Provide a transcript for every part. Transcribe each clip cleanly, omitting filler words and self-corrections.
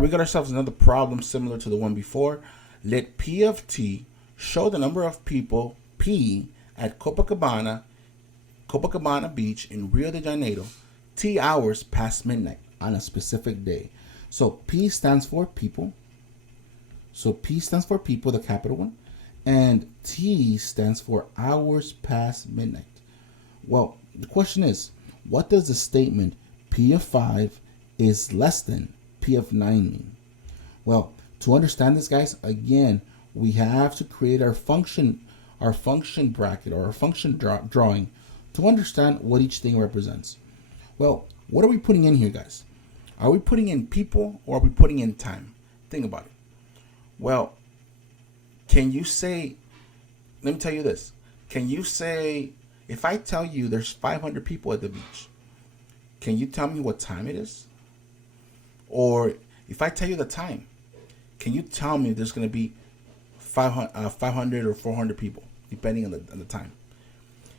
right, we got ourselves another problem similar to the one before. Let P of T show the number of people, P, at Copacabana Beach in Rio de Janeiro, T hours past midnight on a specific day. So P stands for people. So P stands for people, the capital one. And T stands for hours past midnight. Well, the question is, what does the statement P of 5 is less than P of 9 mean? Well, to understand this, guys, again, we have to create our function bracket or our function drawing to understand what each thing represents. Well, what are we putting in here, guys? Are we putting in people or are we putting in time? Think about it. Well, can you say, let me tell you this. Can you say, if I tell you there's 500 people at the beach, can you tell me what time it is? Or if I tell you the time, can you tell me there's going to be 500 or 400 people, depending on the time?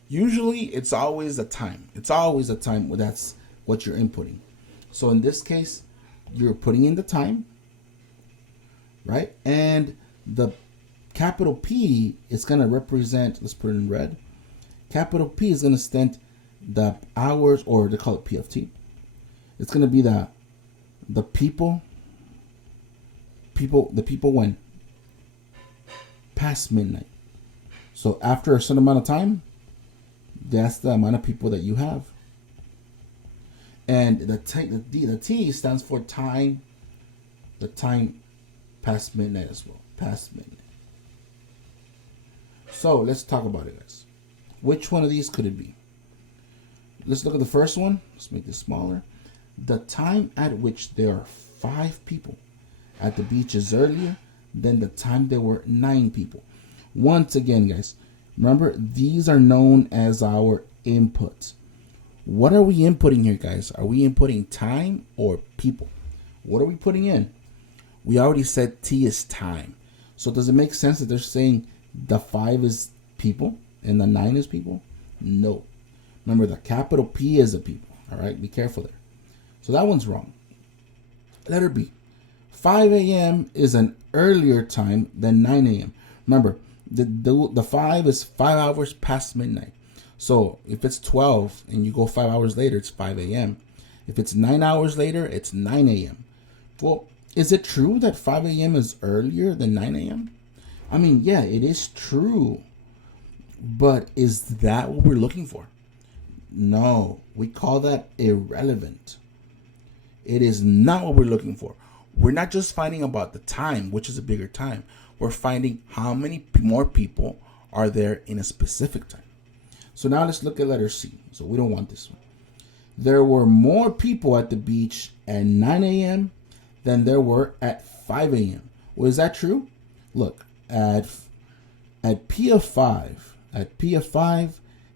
Usually, it's always the time. It's always the time. That's what you're inputting. So in this case, you're putting in the time, right? And the capital P is going to represent, let's put it in red. Capital P is going to stand the hours, or they call it P of T. It's going to be the people when past midnight. So after a certain amount of time, that's the amount of people that you have. And the T stands for time, the time past midnight as well, past midnight. So let's talk about it, guys. Which one of these could it be? Let's look at the first one. Let's make this smaller. The time at which there are 5 people at the beach is earlier than the time there were 9 people. Once again, guys, remember, these are known as our inputs. What are we inputting here, guys? Are we inputting time or people? What are we putting in? We already said T is time. So does it make sense that they're saying the 5 is people and the 9 is people? No. Remember, the capital P is a people. All right, be careful there. So that one's wrong. Letter B. 5 a.m. is an earlier time than 9 a.m. Remember, the 5 is 5 hours past midnight. So if it's 12 and you go 5 hours later, it's 5 a.m. If it's 9 hours later, it's 9 a.m. Well, is it true that 5 a.m. is earlier than 9 a.m.? I mean, yeah, it is true. But is that what we're looking for? No, we call that irrelevant. It is not what we're looking for. We're not just finding about the time, which is a bigger time. We're finding how many more people are there in a specific time. So now let's look at letter C. So we don't want this one. There were more people at the beach at 9 a.m. than there were at 5 a.m. Well, is that true? Look, at P of 5,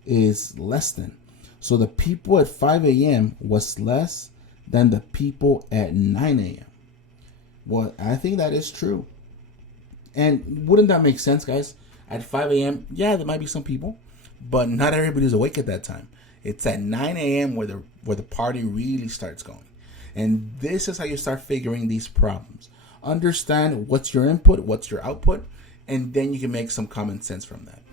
is less than. So the people at 5 a.m. was less than the people at 9 a.m. Well, I think that is true. And wouldn't that make sense, guys? At 5 a.m., yeah, there might be some people, but not everybody's awake at that time. It's at 9 a.m. where the party really starts going. And this is how you start figuring these problems. Understand what's your input, what's your output, and then you can make some common sense from that.